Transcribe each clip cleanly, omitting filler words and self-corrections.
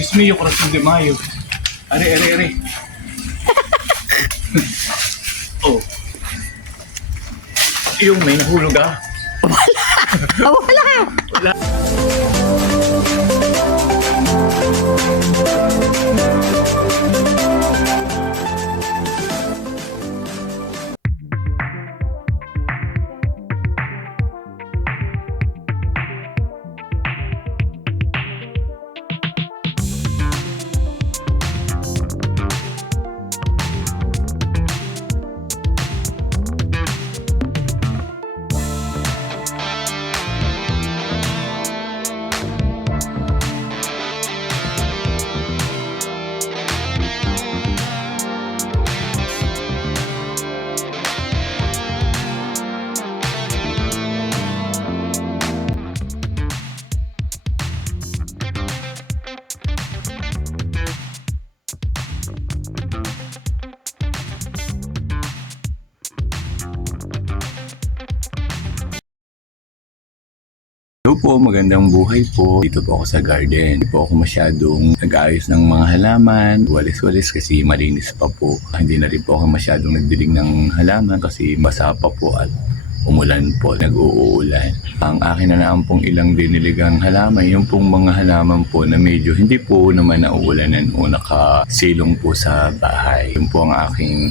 Diyos mío, Corazon de Mayo. Are. Oh. Yung may nahulog ah. Wala. Hello po, magandang buhay po. Dito po ako sa garden. Hindi po ako masyadong nag-ayos ng mga halaman. Walis-walis kasi malinis pa po. Hindi na rin po ako masyadong nagdilig ng halaman kasi basa pa po at umulan po, nag-uulan. Ang akin na naman pong ilang diniligang halaman, yung pong mga halaman po na medyo hindi po naman nauulanan o nakasilong po sa bahay. Yung po ang aking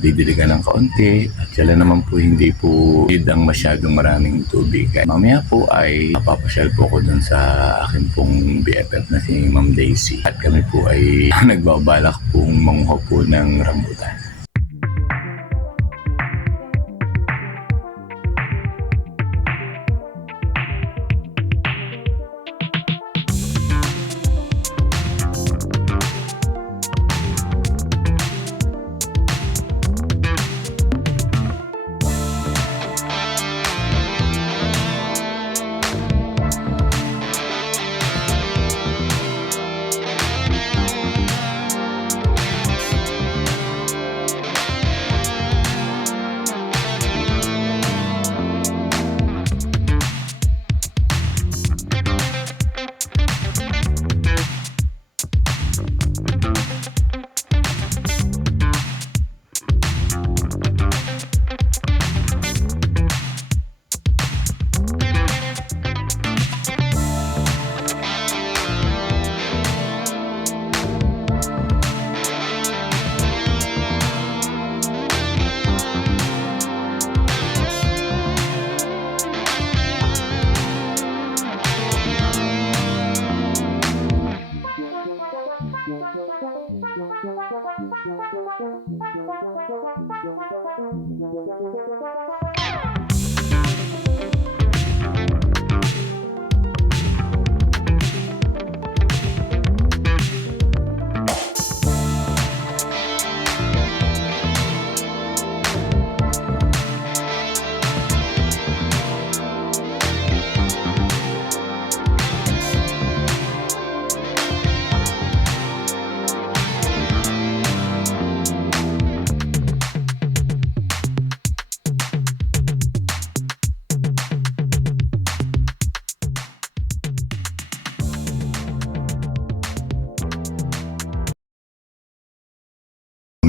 didiligan ng kaunti at sila naman po hindi po hidang masyadong maraming tubig. Mamaya po ay napapasyal po ko dun sa akin pong BFF na si Ma'am Daisy at kami po ay nagbabalak pong manguha po ng rambutan.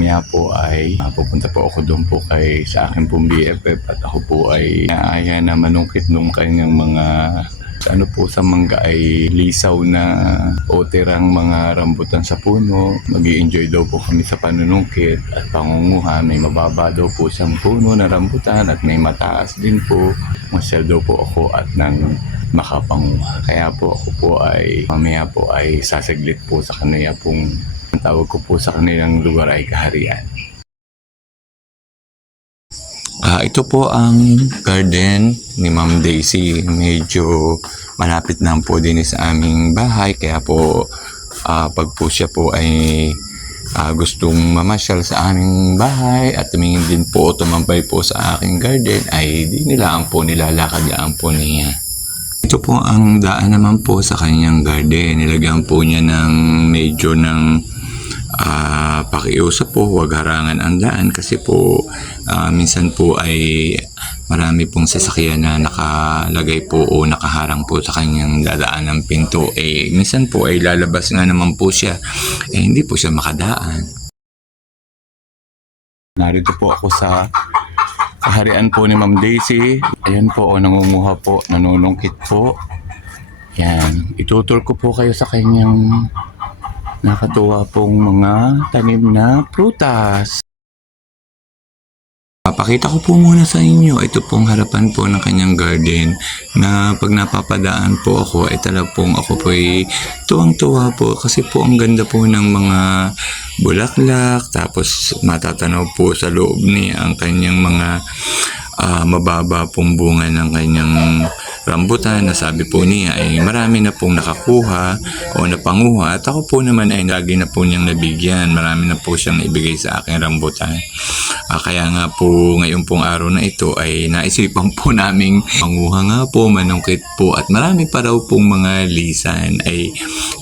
Mamaya po ay pupunta po ako doon po kay sa akin pong BFF at ako po ay naaya na manungkit nung kanyang mga ano po sa mangga ay lisaw na o tirang mga rambutan sa puno. Mag-i-enjoy daw po kami sa panunungkit at pangunguha. May mababa daw po siyang puno na rambutan at may mataas din po. Masyal daw po ako at nang makapanguha. Kaya po ako po ay mamaya po ay sasaglit po sa kanila pong ang tawag ko po sa kanilang lugar ay kaharian. Ito po ang garden ni Ma'am Daisy. Medyo malapit na po din sa aming bahay. Kaya po pag po siya po ay gustong mamasyal sa aming bahay at tumingin din po o tumampay po sa aking garden ay di nila po nilalakad lang po niya. Ito po ang daan naman po sa kanyang garden. Nilagyan po niya ng medyo ng pakiusap po, huwag harangan ang daan kasi po minsan po ay marami pong sasakyan na nakalagay po o nakaharang po sa kanyang dadaan ng pinto. Minsan po ay lalabas nga naman po siya, hindi po siya makadaan. Narito po ako sa kaharian po ni Ma'am Daisy. Ayan po, nangunguha po, nanunungkit po. Yan, itutur ko po kayo sa kanyang nakatuwa pong mga tanim na prutas. Papakita ko po muna sa inyo, ito pong harapan po ng kanyang garden na pag napapadaan po ako, talaga pong ako po ay tuwang-tuwa po kasi po ang ganda po ng mga bulaklak, tapos matatanaw po sa loob niya ang kanyang mga mababa pong bunga ng kanyang rambutan na sabi po niya ay marami na pong nakakuha o napanguha at ako po naman ay lagi na po niyang nabigyan, marami na po siyang ibigay sa aking rambutan. Kaya nga po ngayon pong araw na ito ay naisipan po naming manguha nga po, manungkit po at marami pa raw pong mga lisan. Ay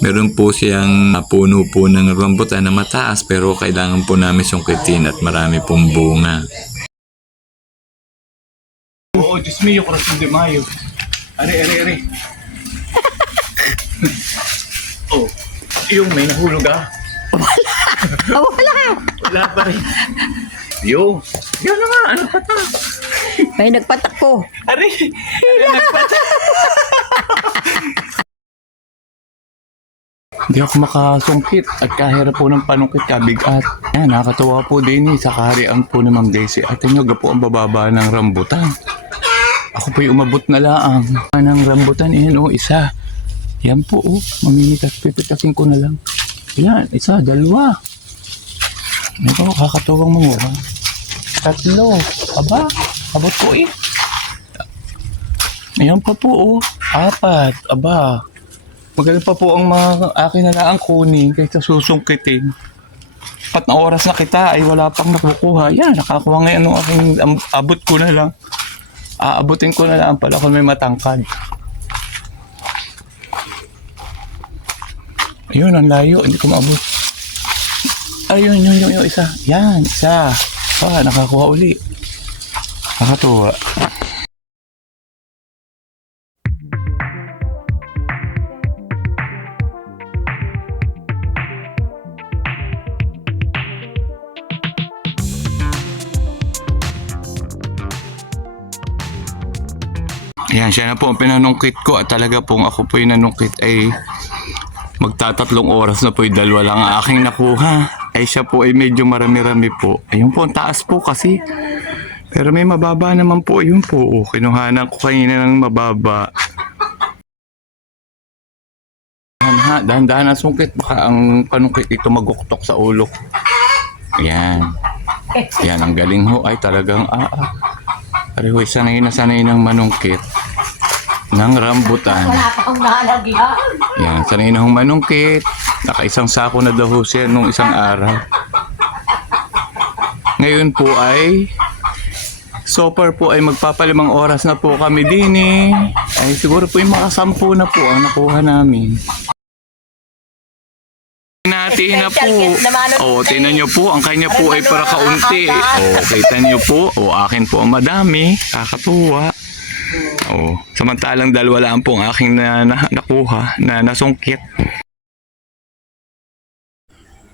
meron po siyang puno po ng rambutan na mataas pero kailangan po namin sungkitin at marami pong bunga. Oo, Diyos mío, Corazon de Mayo. Are. Oh, yung may nahulog Wala pa rin. Yo, yun na nga, ano pa ta? May nagpatak po. Are, nagpatak. Hindi ako makasungkit at kahirap po ng panungkit kabigat. Yan, nakakatawa po din sa kaharian po ni Ma'am Daisy. At inyo po ang bababa ng rambutan. Ako po'y umabot na laang ng rambutan. Isa. Yan po, mamimitas-pipitasin ko na lang. Yan, isa, dalawa. Ito, kakatawang mga. Tatlo. Aba, abot po Ayan pa po, apat. Aba, magaling pa po ang mga akin na laang kunin kaysa susungkitin. 4 na oras na kita ay wala pang nakukuha. Yan, nakakuha ngayon ng aking abot ko na lang. Aabutin ko na lang pala kung may matangkad. Ayun, ang layo. Hindi ko maabot. Ayun, yung isa. Yan, isa. Nakakuha uli. Nakatuwa. Ayan, siya na po ang pinanungkit ko at talaga pong ako po yung nanungkit ay magtatatlong oras na po yung dalawa lang ang aking nakuha. Ay siya po ay medyo marami-rami po. Ayun po, ang taas po kasi. Pero may mababa naman po. Ayun po, kinuhanan ko kanina ng mababa. Dahan-dahan ang sungkit. Baka ang panungkit ito maguktok sa ulo. Ayan. Ayan, ang galing ho ay talagang Parihoy, sanay ng manungkit ng rambutan. Wala pa akong nalagyan. Yan, sanay na hong manungkit. Naka-isang sako na daw siya nung isang araw. Ngayon po ay so far po ay magpapalimang oras na po kami din Ay siguro po yung mga 10 na po ang nakuha namin. Natin na po. Tingnan nyo po. Ang kanya po ay para kaunti. Kita nyo po. Akin po ang madami. Kakatuwa. Samantalang dalawa lang po ang aking nakuha na nasungkit.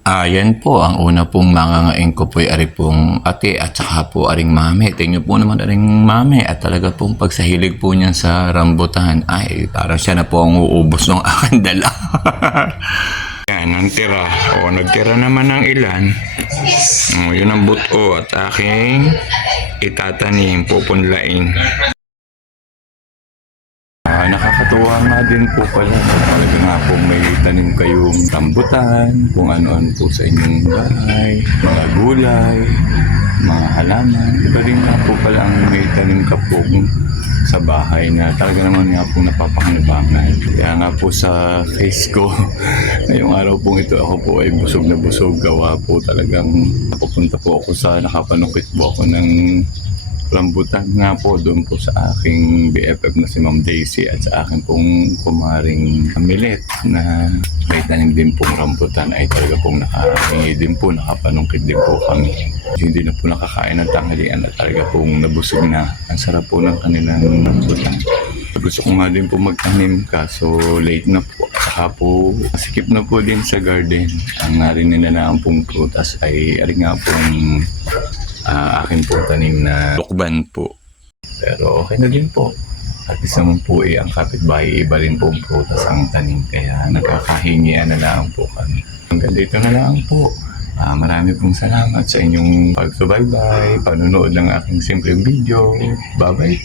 Yan po. Ang una pong mangangain ko po ay ari pong ate at saka po aring mami. Tingnan po naman aring mami at talaga pong pagsahilig po niyan sa rambutan. Ay, parang siya na po ang uubos ng aking dala. Yan, ang tira. Nagtira naman ng ilan. Yun ang buto at aking itatanim, pupunlain. Nakakatuwa nga din po pala. Talaga nga po may tanim kayong rambutan, kung ano-ano po sa inyong bahay, mga gulay, mga halaman. Iba rin nga po pala ang may tanim ka po sa bahay na talaga naman nga po napapakinabangan. Kaya nga po sa face ko, ngayong araw pong ito ako po ay busog na busog. Gawa po talagang napupunta po ako sa nakapanukit po ako ng rambutan nga po doon po sa aking BFF na si Ma'am Daisy at sa akin pong kumaring Milet na may tanim din pong rambutan ay talaga pong nakahingi din po, nakapanungkit din po kami. Hindi na po nakakain ng tanghalian at talaga pong nabusog na. Ang sarap po ng kanilang rambutan. Gusto ko nga din po magtanim kaso late na po. Saka po sikip na po din sa garden. Ang narinig na lang pong prutas ay ari nga pong akin pong tanim na lukban po. Pero okay na din po. At isa naman po ang kapitbahay, iba rin pong prutas ang tanim. Kaya nagkakahingian na lang po kami. Hanggang dito na lang po. Marami pong salamat sa inyong pagsubaybay, panonood ng aking simpleng video. Bye-bye.